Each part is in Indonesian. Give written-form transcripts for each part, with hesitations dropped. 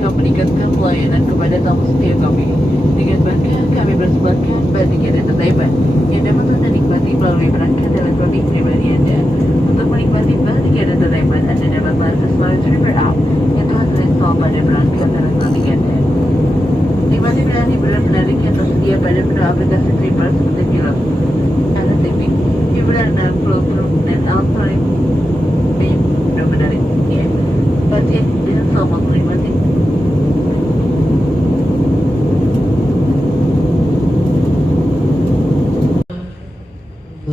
akan meningkatkan pelayanan kepada tamu setia kami. Dengan bangga kami persembahkan Batik Entertainment yang dapat Anda nikmati melalui perangkat elektronik pribadi Anda. Untuk menikmati Batik Entertainment, Anda dapat mengakses melalui Streamer App yang telah terinstall pada perangkat elektronik Anda. Nikmati pilihan hiburan menarik yang tersedia pada menu aplikasi Streamer seperti film, ada TV, hiburan dan film dan elektronik menu menarik. Ya, Batik dengan selamat menikmati.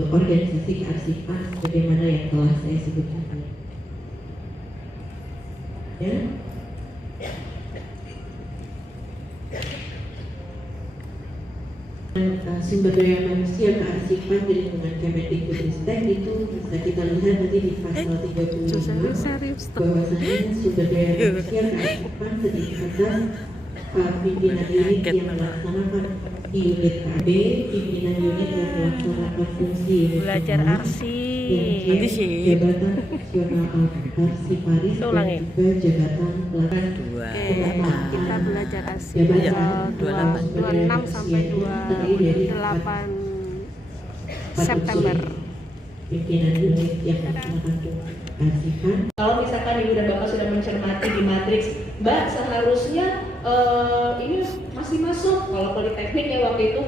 Organisasi kearsipan sebagaimana yang telah saya sebutkan. Ya. Sumber daya manusia kearsipan di lingkungan Kemendikbudristek itu bisa kita lihat tadi di pasal 35 bahwasanya sumber daya manusia kearsipan terdiri atas pimpinan unit yang melaksanakan di unit KB, pimpinan unit yang melaksanakan fungsi unit belajar arsip jabatan fungsional arsiparis dan juga jabatan pelaksana. kita belajar arsip tanggal 26 sampai 28 September. Pimpinan unit yang melaksanakan arsipan. Kalau misalkan ibu dan bapak sudah mencermati di matriks, Mbak seharusnya ini masih masuk. Kalau politeknik ya waktu itu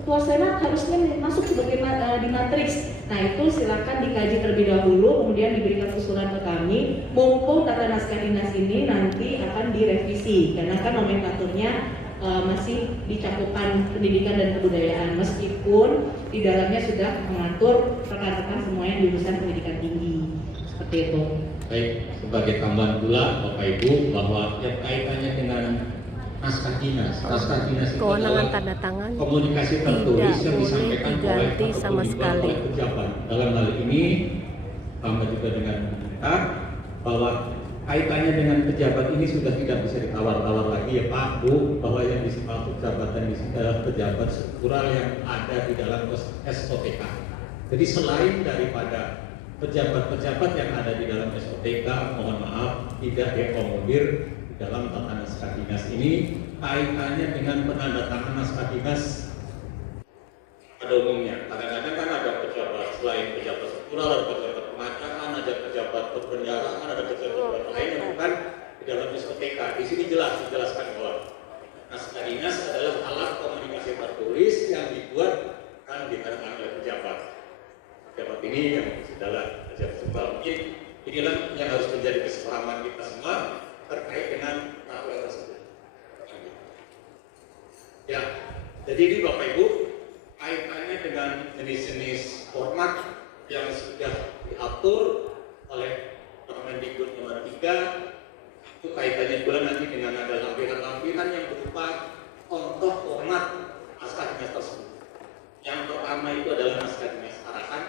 ketua senat harusnya masuk sebagai di matriks. Nah itu silakan dikaji terlebih dahulu, kemudian diberikan usulan ke kami. Mumpung tata naskah dinas ini nanti akan direvisi, karena kan nomenklaturnya masih di cakupan pendidikan dan kebudayaan, meskipun di dalamnya sudah mengatur rekan-rekan semuanya jurusan pendidikan tinggi seperti itu. Baik, sebagai tambahan pula Bapak Ibu bahwa yang kaitannya dengan naskah dinas itu Kewenangan adalah tanda tangan komunikasi tertulis yang boleh disampaikan oleh diganti sama sekali. pejabat. Dalam hal ini sama juga dengan meminta bahwa kaitannya dengan pejabat ini sudah tidak bisa ditawar-tawar lagi ya Pak Bu, bahwa yang dimaksud jabatan pejabat struktural yang ada di dalam SOTK. Jadi selain daripada pejabat-pejabat yang ada di dalam SOTK, mohon maaf tidak diakomodir di dalam tata naskah dinas ini, kaitannya dengan penandatangan naskah dinas pada umumnya. Kadang-kadang kan ada pejabat selain pejabat struktural, ada pejabat pemacaran, ada pejabat perbendaharaan, ada pejabat lain yang bukan di dalam SOTK. Di sini dijelaskan bahwa naskah dinas adalah alat komunikasi tertulis yang dibuat kan ditandatangani oleh pejabat. Pejabat ini yang adalah pejabat tunggal. Mungkin inilah yang harus menjadi kesepahaman kita semua terkait dengan peraturan tersebut. Ya, jadi ini Bapak Ibu kaitannya dengan jenis-jenis format yang sudah diatur oleh Permendikbud nomor 3, itu kaitannya pula nanti dengan ada lampiran-lampiran yang berupa contoh format naskah dinas tersebut. Yang pertama itu adalah naskah dinas arahan.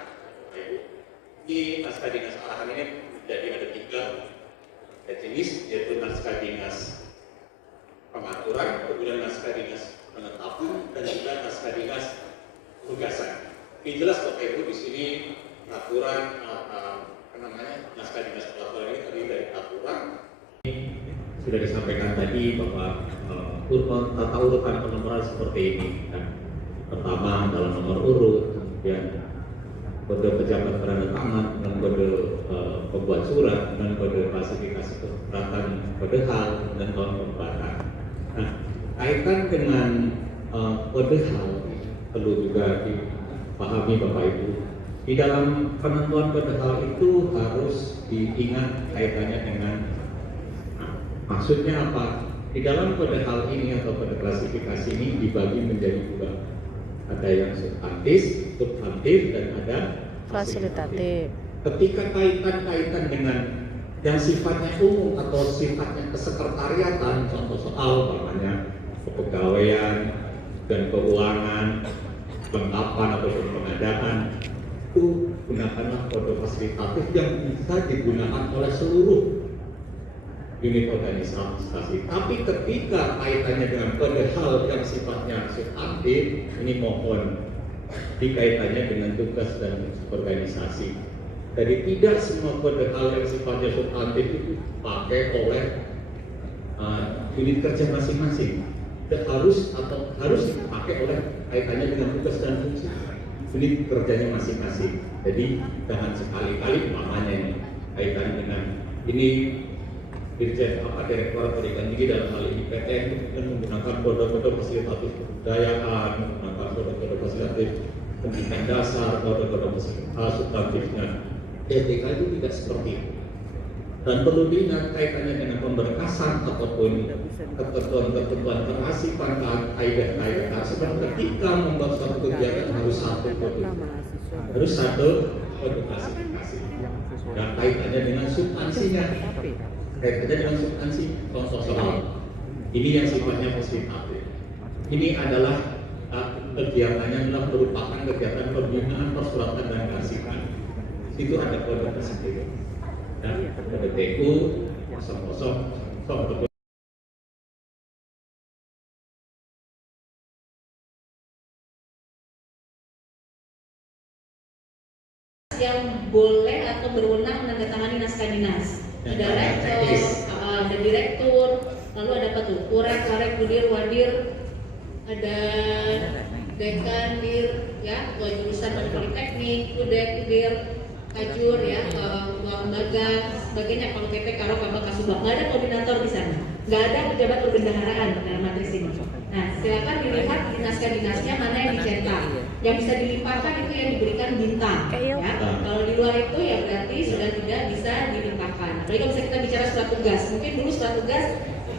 Ini naskah dinas arahan ini jadi ada 3 jenis, yaitu naskah dinas pengaturan, kemudian naskah dinas penetapan, dan juga naskah dinas tugasan. Ini jelas Bapak Ibu di sini peraturan naskah dinas penetapan ini terdiri dari peraturan. Sudah disampaikan tadi bahwa tata urutan penomoran seperti ini. Pertama adalah nomor urut, kemudian kode pejabat penanda tangan, dan kode pembuat surat, dan kode klasifikasi keberatan kode hal, dan kode pemberatan. Nah, kaitan dengan kode hal perlu juga dipahami Bapak Ibu. Di dalam penentuan kode hal itu harus diingat kaitannya dengan maksudnya apa? Di dalam kode hal ini atau kode klasifikasi ini dibagi menjadi 2. Ada yang substantif, dan ada fasilitatif. Ketika kaitan dengan yang sifatnya umum atau sifatnya kesekretariatan, contoh soal namanya kepegawaian dan keuangan, kelengkapan ataupun pengadaan, itu gunakanlah kode fasilitatif yang bisa digunakan oleh seluruh unit organisasi. Tapi ketika kaitannya dengan kode hal yang sifatnya substantif, ini mohon dikaitannya dengan tugas dan organisasi. Jadi tidak semua kode hal yang sifatnya substantif itu dipakai oleh unit kerja masing-masing harus dipakai oleh kaitannya dengan tugas dan fungsi unit kerjanya masing-masing. Jadi jangan sekali-kali umpamanya ini kaitan dengan ini Dirjen Direktorat Pendidikan Tinggi dalam hal ini PTN dan menggunakan kode-kode fasilitatif kebudayaan, menggunakan kode-kode fasilitatif pendidikan dasar, kode-kode substantifnya. Etika itu tidak seperti itu. Dan perlu diingat kaitannya dengan pemberkasan ataupun ketentuan-ketentuan terasifan kaidah-kaidah tersebut ketika membuat suatu kegiatan harus satu kode klasifikasi. Dan kaitannya dengan substansinya. Kaitannya dengan substansi contoh soal ini yang sifatnya positif. Ini adalah kegiatannya adalah merupakan kegiatan pembinaan persuratan dan keasikan. Itu ada kode tersendiri. Dan kode TU 00 yang boleh atau berwenang menandatangani naskah dinas. Ada rektor, ada direktur, lalu ada apa tuh? Kurek, kudir, wadir, ada dekan, dir, ya, jurusan pada politeknik, kudir, kajur, ya, lembaga, sebagainya. Kalau PP, Karo, Kabak, Kasubag, nggak ada koordinator di sana, nggak ada pejabat perbendaharaan dalam matriks ini. Nah, silakan dilihat di naskah dinasnya mana yang dicetak, yang bisa dilimpahkan itu yang diberikan bintang. Ya, kalau di luar itu ya berarti sudah tidak bisa dilimpahkan. Apalagi kalau misalnya kita bicara surat tugas, mungkin dulu surat tugas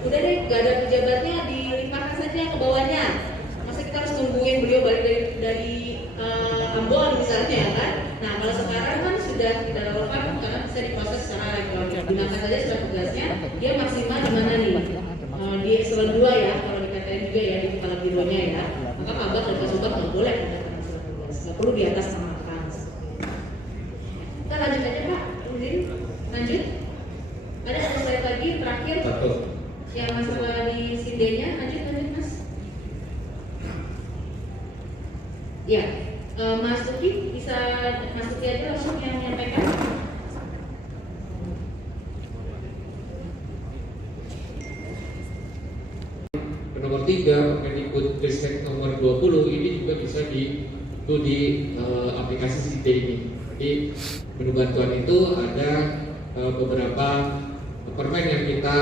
udah deh nggak ada pejabatnya, dilimpahkan saja ke bawahnya. Masa kita harus tungguin beliau balik dari Ambon misalnya, kan? Nah, kalau sekarang kan sudah tidak relevan karena bisa diproses secara elektronik. Gunakan saja surat tugasnya, dia maksimal di mana nih? Di eselon 2 ya, kalau di PTN juga ya, di kepala bironya ya. Maka Kabak dan Kasubag nggak boleh menandatangani surat tugas, nggak perlu di atas sama trans. Kita lanjut aja Pak, izin lanjut. Ada slide lagi terakhir yang masalah di sindenya, lanjut Mas. Ya, Mas Tuki bisa Mas Tuki aja langsung yang menyampaikan. Nomor 3, Permendikbudristek nomor 20 ini juga bisa di aplikasi SID ini. Jadi menu bantuan itu ada beberapa permen yang kita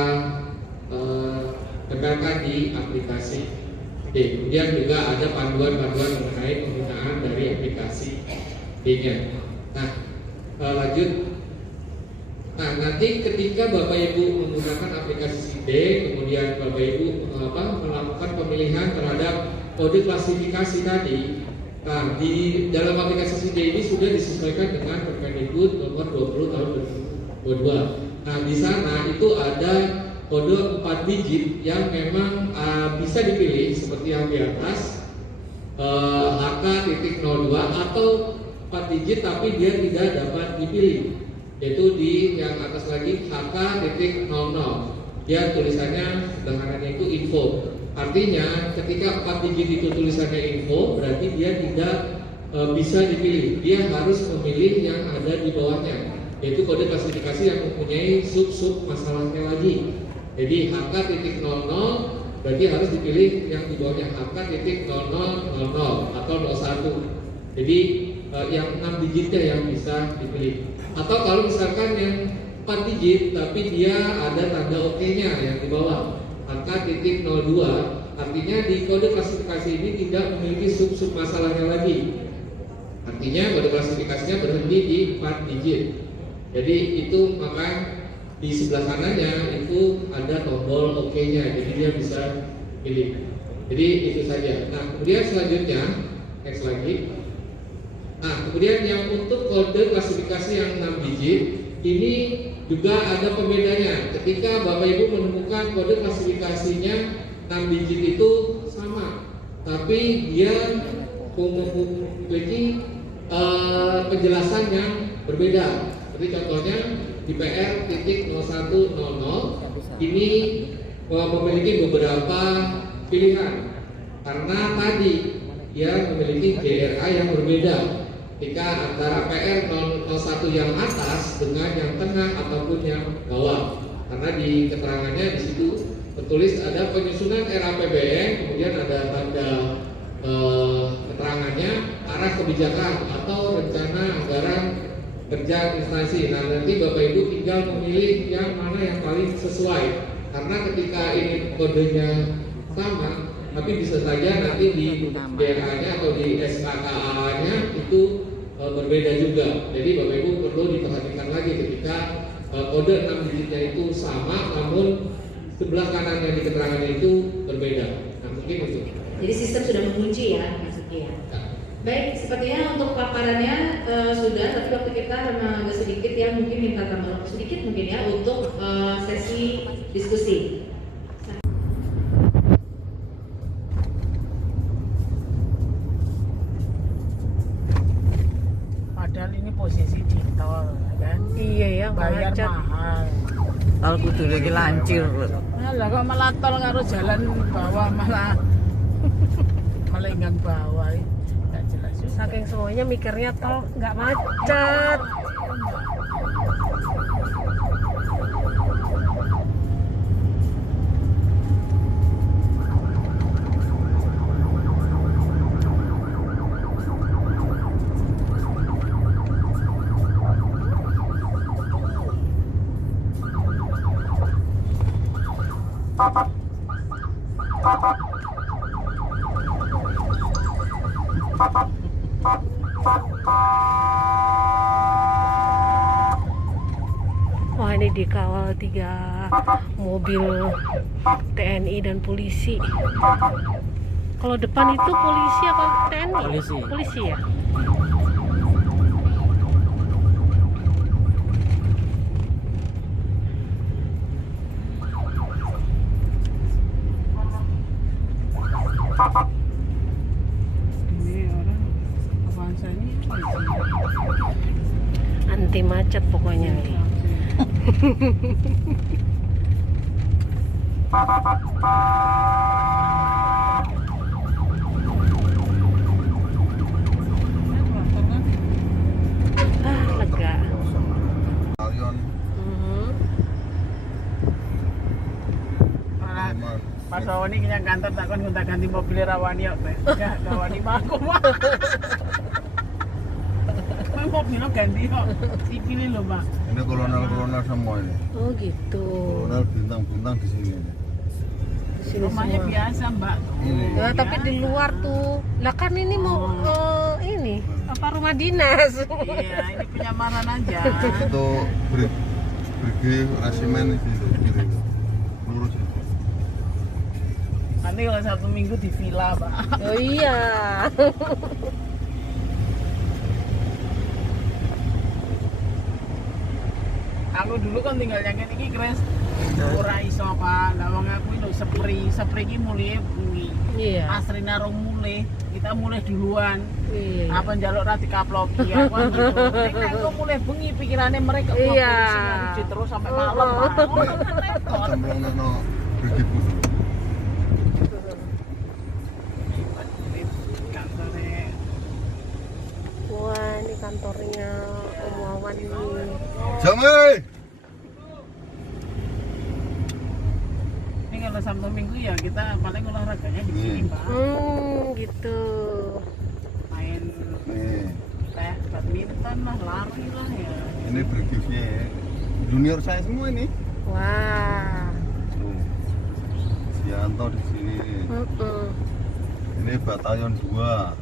tempelkan di aplikasi SID. Kemudian juga ada panduan-panduan mengenai penggunaan dari aplikasi SID-nya. Nah, lanjut. Nah, nanti ketika Bapak Ibu menggunakan aplikasi SID, kemudian Bapak Ibu melakukan pemilihan terhadap kode klasifikasi tadi, nah, di dalam aplikasi SID ini sudah disesuaikan dengan Permendikbud nomor 20 tahun 2022. Nah, di sana itu ada kode 4 digit yang memang bisa dipilih seperti yang di atas, HK.02 atau 4 digit tapi dia tidak dapat dipilih, yaitu di yang atas lagi HK.00. Dia tulisannya sederhananya itu info. Artinya ketika 4 digit itu tulisannya info, berarti dia tidak bisa dipilih. Dia harus memilih yang ada di bawahnya, yaitu kode klasifikasi yang mempunyai sub-sub masalahnya lagi. Jadi HK.00 berarti harus dipilih yang di bawahnya HK.0000 atau 01. Jadi yang 6 digitnya yang bisa dipilih. Atau kalau misalkan yang 4 digit tapi dia ada tanda OK-nya yang di bawah HK.02, artinya di kode klasifikasi ini tidak memiliki sub-sub masalahnya lagi. Artinya kode klasifikasinya berhenti di 4 digit. Jadi itu maka di sebelah kanannya itu ada tombol OK-nya, jadi dia bisa pilih. Jadi itu saja. Nah, kemudian selanjutnya next lagi. Nah, kemudian yang untuk kode klasifikasi yang 6 digit ini juga ada pembedanya. Ketika Bapak Ibu menemukan kode klasifikasinya 6 digit itu sama, tapi dia memiliki penjelasan yang berbeda. Seperti contohnya di PR.0100 ini memiliki beberapa pilihan karena tadi dia memiliki GRA yang berbeda. Ketika antara PR01 yang atas dengan yang tengah ataupun yang bawah, karena di keterangannya di situ tertulis ada penyusunan RAPBN, kemudian ada tanda keterangannya, arah kebijakan atau rencana anggaran kerja instansi. Nah, nanti Bapak Ibu tinggal memilih yang mana yang paling sesuai, karena ketika ini kodenya sama, tapi bisa saja nanti di DA-nya atau di SKKA-nya itu berbeda juga. Jadi Bapak Ibu perlu diperhatikan lagi ketika kode 6 digitnya itu sama, namun sebelah kanannya di keterangannya itu berbeda. Nah, mungkin itu. Jadi sistem sudah mengunci ya, maksudnya. Baik, sepertinya untuk paparannya sudah, tapi waktu kita karena agak sedikit ya, mungkin minta tambah sedikit mungkin ya untuk sesi diskusi. Padahal ini posisi di tol kan. Iya ya, Bayar macet. mahal. Tol kudu lagi lancir. Nah, lah kok malah tol karo jalan bawah malah melenggang bawah. Enggak jelas juga. Saking semuanya mikirnya tol nggak macet. Wah, ini dikawal 3 mobil TNI dan polisi. Kalau depan itu polisi apa TNI? Polisi. Polisi ya. Ini orang avanza ini Anti macet pokoknya nih. Lega. Pas Wani kenyang kantor takon gonta ganti mobil rawani kok. Ya, gawani mah aku mah. Mobilnya ganti kok. Sikile lho, Pak. Ini kolonel semua ini. Oh gitu. Kolonel bintang-bintang di sini. Di sini Rumahnya semua. biasa, Mbak. Ini. Ya, tapi di luar tuh. Lah kan ini mau ini apa rumah dinas. Iya, ini penyamaran aja. Itu Brigi Asimen itu gitu. Lurus itu. Nanti kalau Sabtu Minggu di villa, Pak. Oh iya. Aku dulu kan tinggalnya kene iki, Kres. Ora iso, Pak. Lah wong aku lho sepri iki mulai bengi. Iya. Asrina rong mulai, kita mulai duluan. Iya. Apa njaluk ra dikaploki aku kan gitu. Nek kok mulai bengi pikirannya mereka Iya. polisi terus sampai malam. Pak. Oh, kan repot. Cemplungnya no Brigi Bus. Kantornya Wah, ini kantornya Om Wawan ini. Jamai. ini kalau Sabtu Minggu ya kita paling olahraganya di sini, Pak. Gitu. Main Nih, kayak badminton lah, lari lah ya. ini Briginya junior saya semua ini. Wah. Tuh. Sianto di sini. Ini batalion 2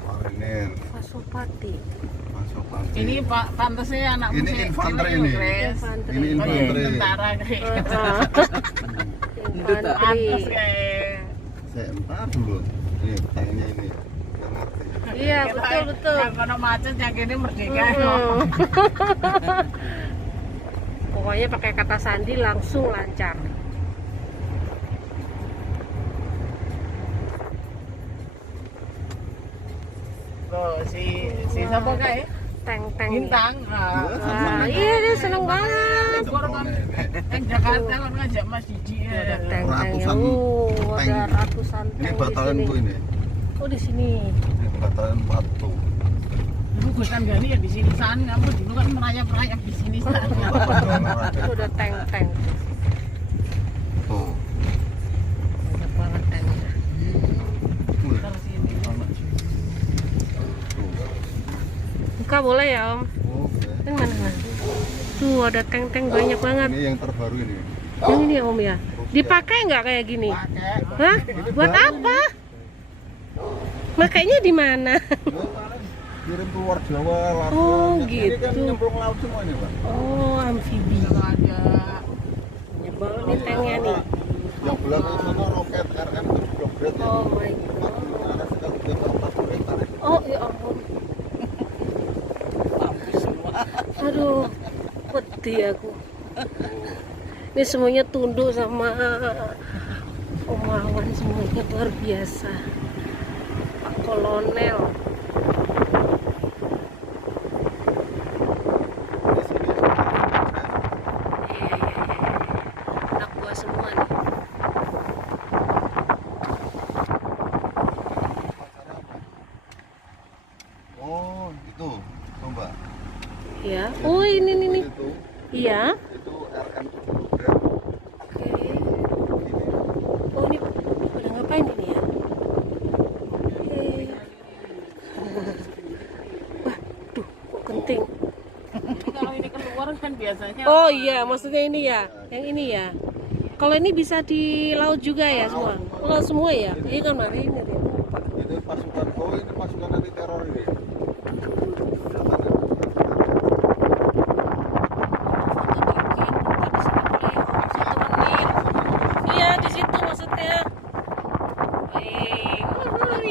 Marinir Pasopati. masuk pagi. Ini Pak pantasnya anak Ini musik infanteri cilik, ini. Kres. Infanteri. Ini Oh, iya, infanteri. tentara kayak Infanteri. pantas kayak Saya entar dulu. Ini pertanyaannya ini. Nggak ngerti. Iya, betul. Yang kono macet yang kini merdeka. Pokoknya pakai kata sandi langsung lancar. Loh, si siapa kayak Teng. bintang. Wah, iya dia seneng banget. Yang Jakarta kan ngajak Mas Didi ya. Ada teng-tengnya. Ratusan Ada tank. ratusan Ini tank batalionku di sini. ini. Oh, di sini. Ini batalion 4 tuh. Dulu Gus Gani ya di sini san, kamu dulu kan merayap-merayap di sini san. Itu udah tank. Tuh. nggak boleh ya Om? Oh, boleh. Yang mana? Tuh ada tank-tank banyak banget. Ini yang terbaru ini. Yang ini ya Om ya? Dipakai nggak kayak gini? Hah? Buat apa? Makainya di mana? Kirim keluar Jawa langsung. Oh Ini gitu. kan nyemplung laut semuanya, Pak. Oh amfibi. Nyebal nih tanknya nih. Yang belakang sana roket RM 7 grade ya. Oh my god. Ada sekali dia 40 hektar. Oh ya ampun. Aduh, pedih aku. Ini semuanya tunduk sama Om Wawan, semuanya luar biasa. Pak Kolonel. Anak buah semua nih. Oh, itu. Coba. Ya. Oh ini nih. Itu Iya. RM 7 grade. Oke. Oh ini pada ngapain ini ya? Oke. Wah, tuh kok genting. Kalau ini keluar kan biasanya. Oh iya, maksudnya ini ya, yang ini ya. Kalau ini bisa di laut juga ya semua? Laut semua ya? Iya kan marinir ya, lupa. Itu pasukan, oh ini pasukan anti teror ini. Iya di situ maksudnya. Terang.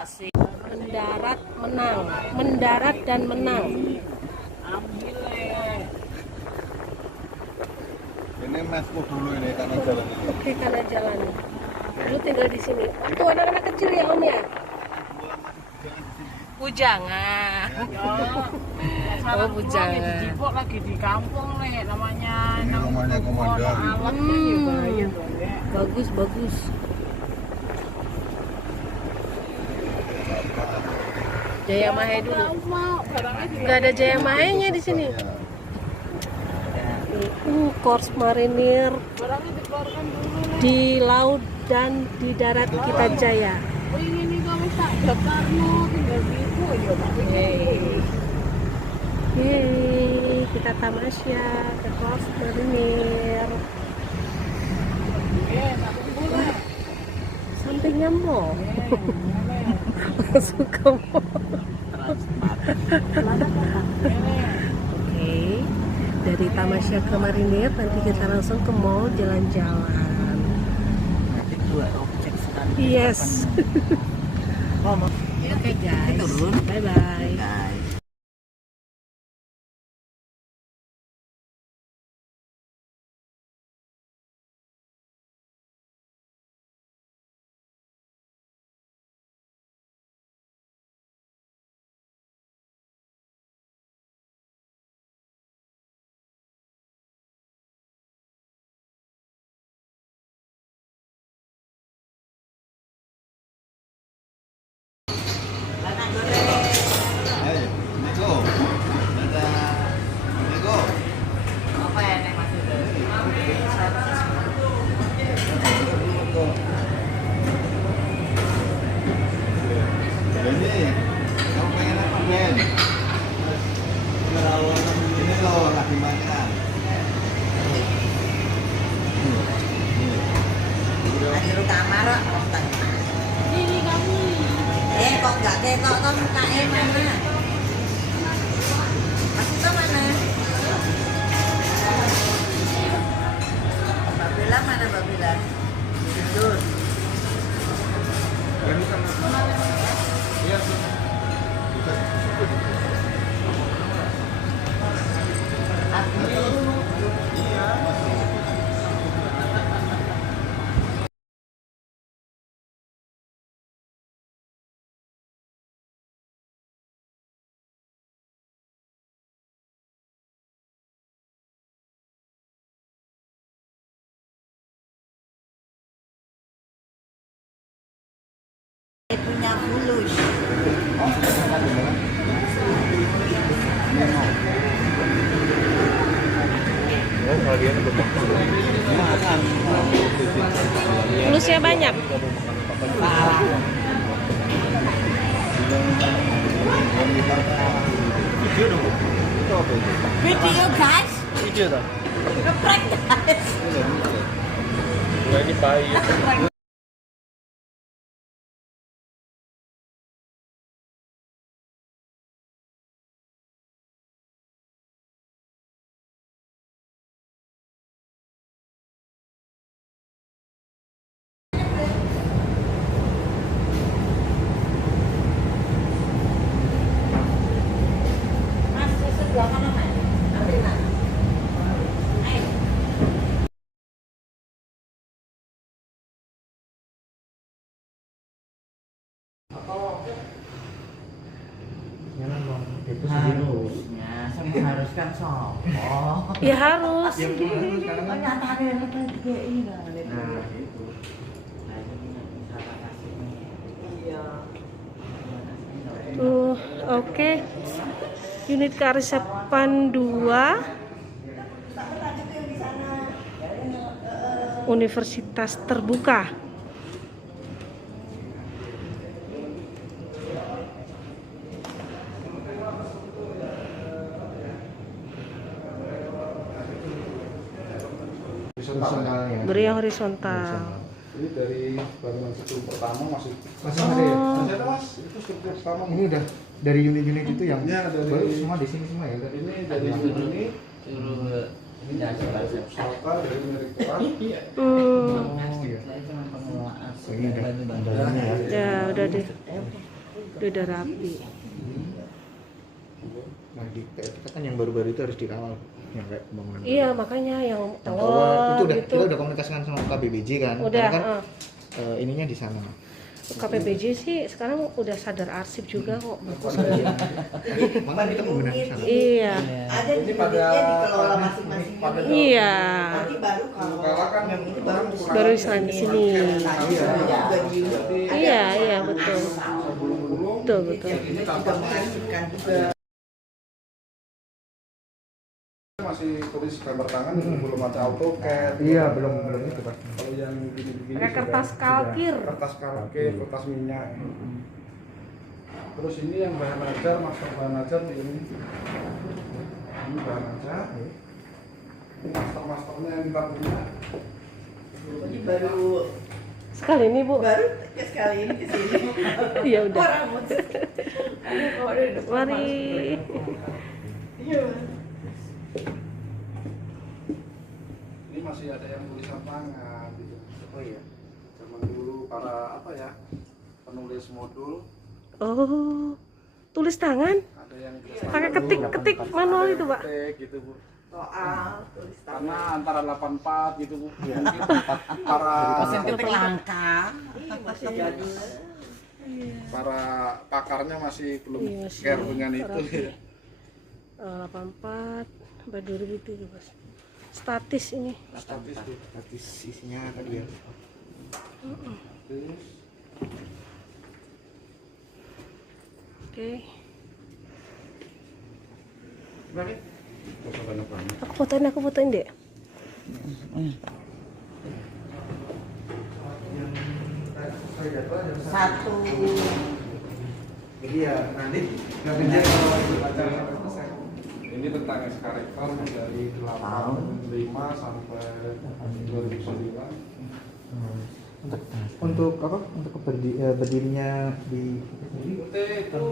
Asik. Mendarat dan menang. Ini mesku dulu ini karena jalan ini. Oke karena jalan. Lu tinggal di sini. Itu anak-anak kecil ya Om ya? Bujangan. Oh bujangan. Jipok lagi di kampung nih namanya. Ini rumahnya komandan. Bagus bagus. Jaya Mahe dulu. Nggak ada Jaya Mahenya di sini. Korps marinir di laut dan di darat kita jaya. Oh ini kamu tak Karno tinggal di ibu ya Pak. Yeay, kita tamasya ke korps marinir. Wah, sampingnya mall. Suka mall. Oke, dari tamasya ke marinir nanti kita langsung ke mall jalan-jalan. Dua objek sekali. Yes. Oke guys, bye bye. Hey, Nico. Dadah. Nico. Apa ya nih Mas? Benny, kamu pengen apa, Ben? Ini loh, lagi makan. Akhir kamar kok. Ini kamu. Kok nggak ketok toh mukanya mana? Maksudnya mana? Mbak Bella mana Mbak Bella? Tidur. Punya mulus. Mulusnya banyak. Video dong. Itu apa itu? Video guys. Video dong. Geprek guys. Ini bayi. Mas, sebelah mana mas? Ambil mas. Ayo. Harusnya semua harus kan sopo. Ya harus. Oh nyatanya itu DGI nah itu. Nah ini salah kasihnya. Iya. Tuh, oke. Unit kearsipan 2 Universitas Terbuka. Horizontalnya. Beri yang horizontal. Ini dari bangunan struktur pertama masih Masih ada ya? masih ada mas, itu struktur pertama. Ini udah dari unit-unit itu yang Ya, dari- baru semua di sini semua ya? Ini dari ini Suruh ini dasar bahasa. Salka dari milik Tuhan. Hmm, Oh iya. Saya cuma pengelolaan Oh, ini udah bantu-bantu. dalamnya ya. ya udah rapi. Nah, kita kan yang baru-baru itu harus dikawal yang kayak pembangunan. Iya, makanya yang Yang tower itu udah gitu. kita udah komunikasikan sama KBBJ kan. Udah, Karena kan ininya di sana. KPBJ sih sekarang udah sadar arsip juga kok. Makanya kita menggunakan sana. Iya. Ada Ini pada dikelola masing-masing. pada Iya. Nanti baru kalau Kalau kan yang ini baru Baru diserahin di sini. Iya, iya betul. sebelum-belum Betul, betul. ini juga kampusnya mengasihkan juga. masih tulis gambar tangan, belum ada AutoCAD. Iya, belum itu Pak. Kalau yang begini-begini Pakai kertas sudah- kalkir. kertas kalkir, kertas minyak. Terus ini yang bahan ajar, master bahan ajar ini bahan ajar. Ini masternya yang kita punya. Jadi baru Sekali ini Bu. sekali ini ke sini. Iya udah. Orang mau. Ayo kalau udah depan Mari. Iya. Ini masih ada yang tulisan tangan gitu. Oh iya. Zaman dulu para apa ya, penulis modul, Oh, tulis tangan? ada yang Pakai ketik manual itu Pak? ketik gitu Bu. Soal tulis Karena antara 84 gitu Bu. Mungkin para Ketik langka. masih jadi. para pakarnya masih belum Iya, masih care dengan itu. rapi. 84 sampai 2017. Statis ini. Statis Bu. Statis isinya tadi ya. Terus Oke. foto banyak. Aku fotoin deh. Satu. Jadi ya nanti Ini tentang SK Rektor dari 85 sampai 2009. untuk apa? Untuk berdirinya di UT itu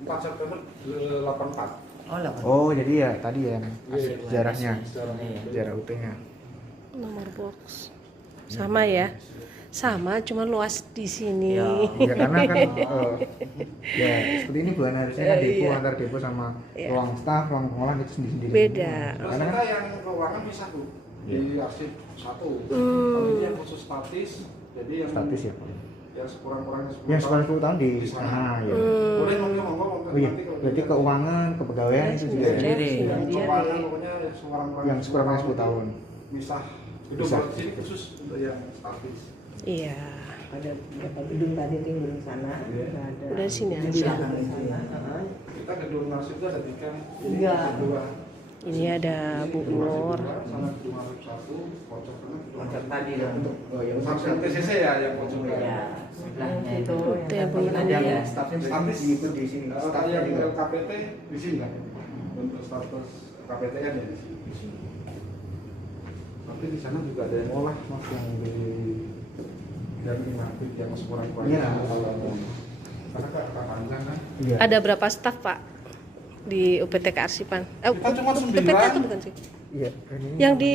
4 September 84. Oh, jadi ya tadi ya Iya, sejarahnya. sejarahnya. Sejarah UT-nya. Nomor box. Sama ya. Sama, cuma luas di sini. Ya karena kan ya seperti ini bukan harusnya kan depo Iya. antar depo sama Iya. ruang staff, ruang pengolahan itu sendiri-sendiri. Beda. Terus Karena kita kan yang keuangan bisa Bu di arsip 1. Hmm. Kalau ini yang khusus statis, jadi yang status ya. yang sekurang-kurangnya 10 Yang sekolah 10 tahun di di sana. sana ya. Boleh monggo Oh iya, nanti kalau berarti kita- keuangan, kepegawaian itu juga ya? Sendiri. keuangan pokoknya yang sekurang-kurangnya Yang sekurang-kurangnya 10 tahun. Misah. Gedung Misah. di sini khusus untuk yang statis. Iya. Ada berapa gedung tadi tuh yang belum sana? Iya. Nggak ada. Udah di sini Yang aja. di belakang sana. Kita gedung nasib itu ada 3. Iya. Dua. Ini ada Bu Nur. Macam tadi lah untuk yang Sampai TCC ya yang pojok Ya, sebelahnya itu Putih, yang Bu. tadi yang ya. staffnya Status itu di sini. Staffnya yang juga. KPT di sini kan untuk status KPTN ya di sini. Tapi di sana juga ada yang olah mas yang di inaktif yang sekurang-kurangnya. Iya. Karena kak panjang kan. Iya. Ada berapa staf Pak di UPT Kearsipan? Kita cuma UPT 9. atau bukan sih? Iya. Yang di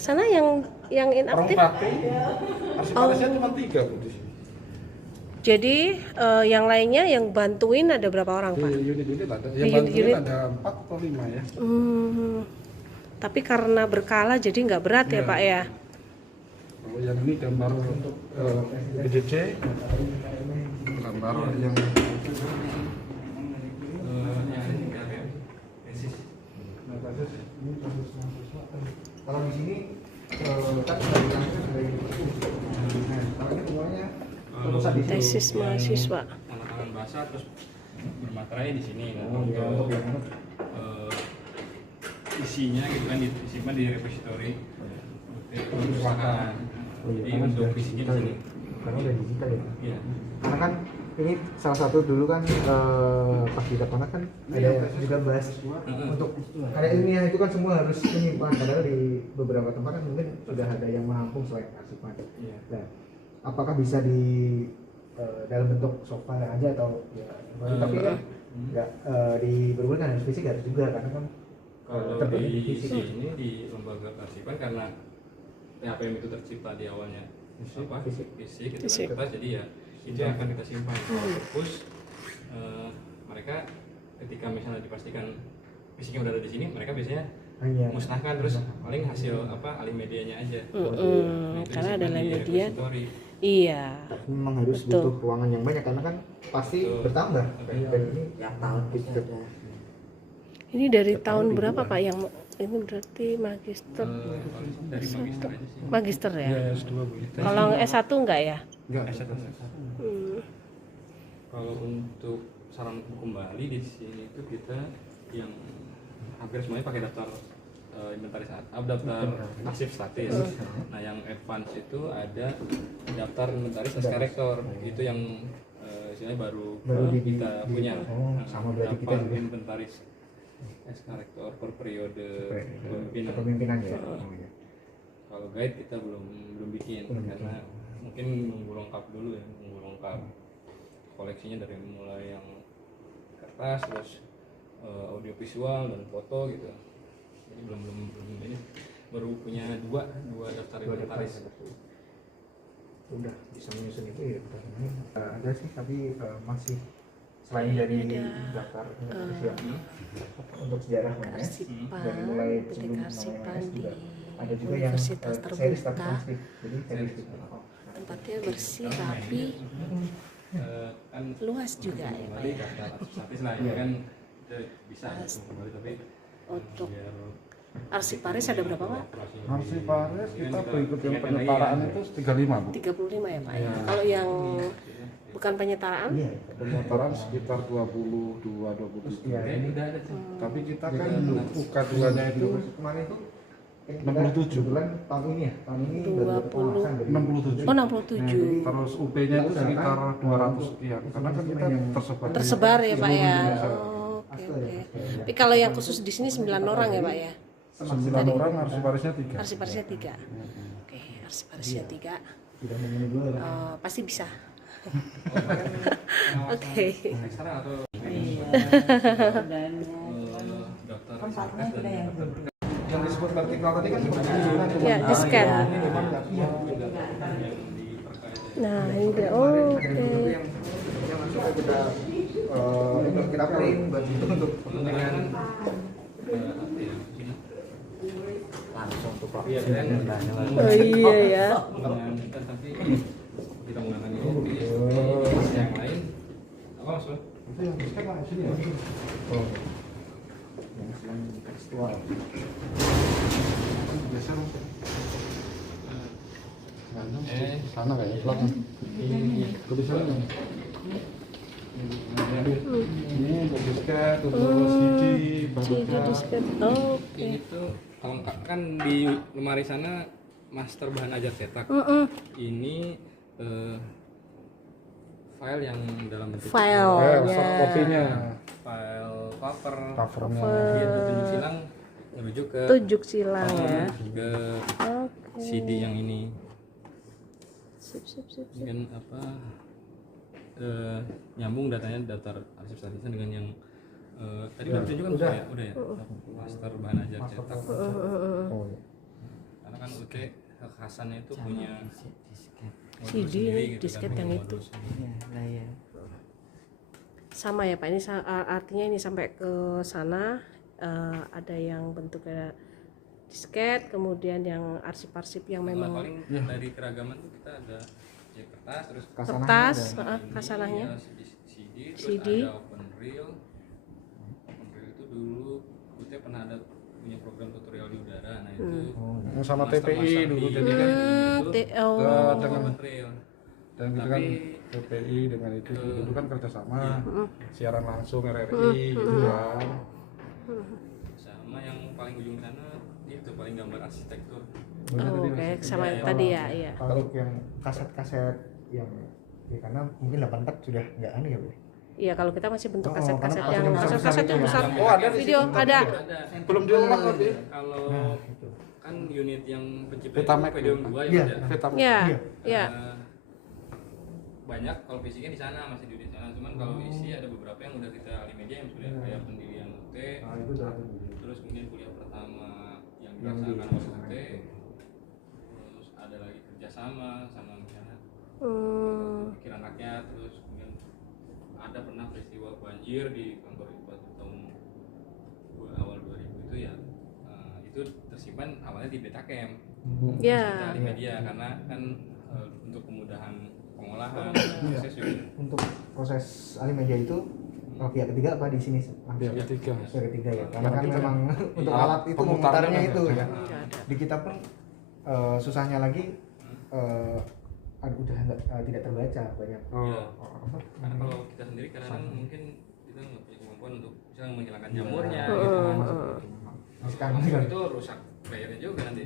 sana yang inaktif? Orang praktik. Arsiparisnya cuma 3 Bu di sini. Jadi yang lainnya yang bantuin ada berapa orang Pak? Di unit-unit ada. Di Yang bantuin unit-unit? ada 4 atau 5 ya. Tapi karena berkala jadi nggak berat ya Iya. Pak ya? Kalau yang ini gambar untuk BJJ, gambar yang Kalau di sini kan kalau ini semuanya lulusan di sini. Tesis mahasiswa. Tangan basah terus bermaterai di sini. Nah, Oh, iya, untuk yang isinya gitu kan disimpan di repository perpustakaan. Jadi untuk isinya di sini. Karena udah digital ya. Iya. Karena kan ini salah satu dulu kan pas di Dapana kan ada juga bahas untuk karya ilmiah itu kan semua harus menyimpan, padahal di beberapa tempat kan mungkin sudah ada yang menampung selain arsipan. Iya. Nah, apakah bisa di dalam bentuk software aja atau ya tapi kan nggak di berbulan kan harus fisik harus juga karena kan Kalau terbentuk di fisik. sini di lembaga kearsipan karena PHPM itu tercipta di awalnya fisik itu Fisik. kan kertas, jadi ya itu yang akan kita simpan. Kalau perpus mereka ketika misalnya dipastikan fisiknya udah ada di sini, mereka biasanya Hanya musnahkan terus paling hasil alih medianya aja. Nah, itu Karena ada disimpan lain di media. repository. Iya. memang harus Betul. butuh ruangan yang banyak karena kan pasti Betul. bertambah Betul. dan ini Tiap tahun pasti ada. Ini dari tahun berapa Pak yang ini berarti magister? Dari magister aja sih. Magister ya? S2 Bu. Kalau S1 enggak ya? Enggak, Kalau untuk saran kembali di sini itu kita yang hampir semuanya pakai daftar inventaris daftar pasif statis. Nah yang advance itu ada daftar inventaris as collector, itu yang istilahnya baru kita punya. Oh, sama berarti kita Daftar juga. inventaris as collector per periode kepemimpinan. kepemimpinan ya. Oh, iya. Kalau guide kita belum bikin karena mungkin nunggu lengkap dulu ya, nunggu lengkap koleksinya dari mulai yang kertas terus audio visual dan foto gitu. Jadi belum ini baru punya dua daftar inventaris. Udah bisa menyusun itu ya ada sih tapi masih selain dari daftar siap untuk sejarah ya. Kearsipan, Dari mulai UPT sebelum Kearsipan namanya di juga ada juga yang Universitas series tapi Terbuka. masih jadi series gitu. Tempatnya bersih, rapi, Kan luas juga ya Pak kembali ya. daftar statis lah ini kan itu bisa kembali tapi Untuk biar arsiparis ada berapa Pak? operasinya Arsiparis kita berikut yang Kan penyetaraan lagi itu 35 Bu. 35 ya Pak ya. Kalau yang bukan penyetaraan? Iya. Penyetaraan sekitar 22-23. Ya, ini udah ada sih. Tapi kita kan UK2-nya itu kemarin itu 67. kebetulan tahun ini ya tahun ini baru dapat pemasan dari 67. Oh 67. Terus UP-nya itu sekitar 200 sekian. Karena kan kita tersebar. Tersebar ya Pak ya. Indonesia. Oh, oke. Tapi kalau yang khusus di sini 9 orang ya Pak ya. 9 orang arsiparisnya 3. Arsiparisnya 3. Oke, arsiparisnya 3. tidak memenuhi dua ya. Pasti bisa. Oke. Ekstra atau Dan daftar tempatnya sudah yang Yang disebut vertikal tadi kan seperti ini. Ya, di scan. Ini memang nggak iya. Nah, ini dia. Oh, oke. Yang langsung kita print buat itu untuk kepentingan langsung tuh Pak. Iya kan. Oh iya ya. Dengan tapi kita menggunakan ini yang lain apa maksudnya? Itu yang diskan lah sini ya. oh. Yang selain tekstual. Geser. Sana kayak belakang. Lebih sana dong. Ini untuk diskan, untuk CD, CD disket. Oh, oke. Ini tuh kalau kan di lemari sana master bahan ajar cetak. Ini file yang dalam bentuk kopinya, file covernya. Dia tunjuk silang menuju ke Tunjuk silang ya. ke CD yang ini. Sip. Dengan apa nyambung datanya daftar arsip statistik dengan yang tadi udah ditunjukkan udah ya master bahan ajar cetak. Karena kan UT kekhasannya itu punya CD sendiri, gitu disket kan, yang modul itu. sendiri. Sama ya Pak, ini artinya ini sampai ke sana ada yang bentuknya disket, kemudian yang arsip-arsip yang memang paling dari keragaman tuh kita ada kertas, terus kertas, kasanahnya, CD, terus CD. ada open reel itu dulu kita pernah ada punya program tutorial di udara, nah itu Sama TPI dulu jadi kan dengan open reel. Dan kita kan TPI dengan itu dulu kan kerjasama siaran langsung RRI gitu kan. Sama yang paling ujung sana itu paling gambar arsitektur. Oke, sama yang tadi ya, iya. Kalau yang kaset-kaset yang ya karena mungkin 84 sudah nggak aneh ya Bu. Iya, kalau kita masih bentuk kaset-kaset karena yang kaset-kaset yang besar. Oh, ada di Video situ. ada. Belum diulang tapi Kalau kan unit yang pencipta Betamax PDM 2 ya, Iya. ada. Betamax. Iya, Iya. iya. Banyak kalau fisiknya di sana masih di unit sana, cuman kalau isi ada beberapa yang udah kita Alimedia yang sudah kayak pendirian UT, terus kemudian kuliah pertama yang dilaksanakan oleh UT, terus ada lagi kerjasama sama misalnya pikiran rakyat, terus kemudian ada pernah peristiwa banjir di kantor IPA tahun awal 2000 itu ya, itu tersimpan awalnya di Betacam. Ya. Di media karena kan untuk kemudahan pengolahan proses juga. Untuk proses Alimedia itu pihak ketiga apa di sini? Pihak ketiga. Pihak ketiga ya. Karena kan memang untuk alat itu memutarnya itu ya. Di kita pun susahnya lagi udah tidak terbaca banyak. Karena kalau kita sendiri kadang mungkin kita nggak punya kemampuan untuk misalnya menghilangkan jamurnya gitu kan. Sekarang Itu rusak playernya juga nanti.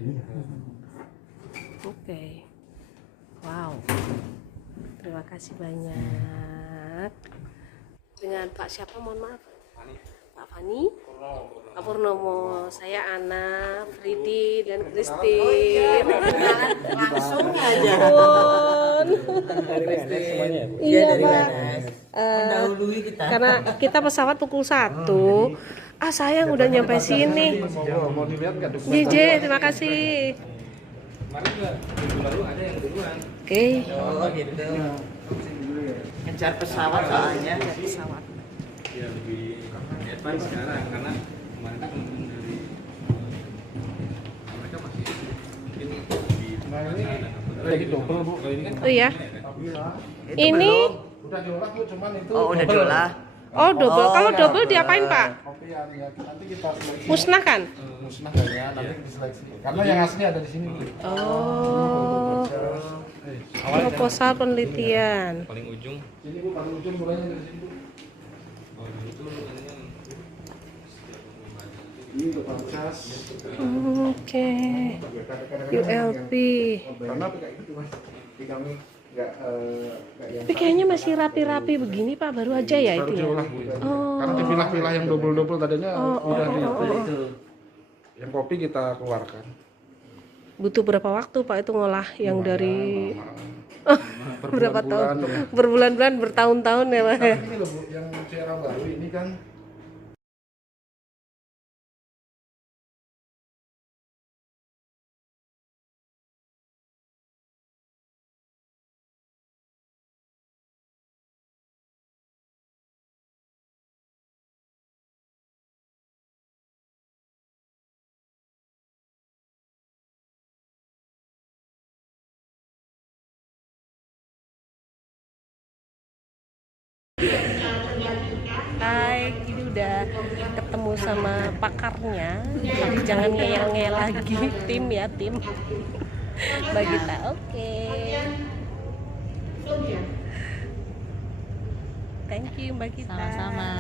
Oke. Wow. Terima kasih banyak. Dengan Pak siapa, mohon maaf? Pak Fani? Pak Purnomo. Saya Ana, Fridi, dan Christine. Langsung aja. Iya Pak. Mendahului kita. Karena kita pesawat pukul 1. Sayang udah nyampe sini. Mau dilihat nggak JJ, terima kasih. Kemarin juga minggu lalu ada yang duluan. Oke. Oh gitu. Ngejar pesawat soalnya. Pesawat. Ya lebih advance sekarang karena kemarin kan teman-teman dari mereka masih mungkin di lagi double Bu. kalau ini kan Oh iya. Ini Udah diolah Bu, cuman itu Oh udah diolah. oh double. Kalau double diapain Pak? kopian ya. Nanti kita seleksi. Musnah kan? Musnah kayaknya nanti diseleksi. Karena yang asli ada di sini. Oh. Proposal penelitian. paling ujung Ini Bu, paling ujung mulainya dari sini Bu. oh itu kan Ini untuk pangkas. Oke. ULP. Karena kayak gitu Mas. Di kami nggak yang Tapi kayaknya masih rapi-rapi begini Pak, baru aja ya Baru itu ya. diolah Bu. Oh. Karena dipilah-pilah yang double-double tadinya udah di Itu. yang kopi kita keluarkan. Butuh berapa waktu Pak itu ngolah yang dari berapa tahun? Berbulan-bulan. Berbulan-bulan, bertahun-tahun ya Pak. Nah, ini loh Bu, yang CRA baru ini kan Hai, ini udah ketemu sama pakarnya. Tapi jangan ngeyel-ngeyel lagi. Tim ya, tim. Mbak Gita, oke. Thank you Mbak Gita. Sama-sama.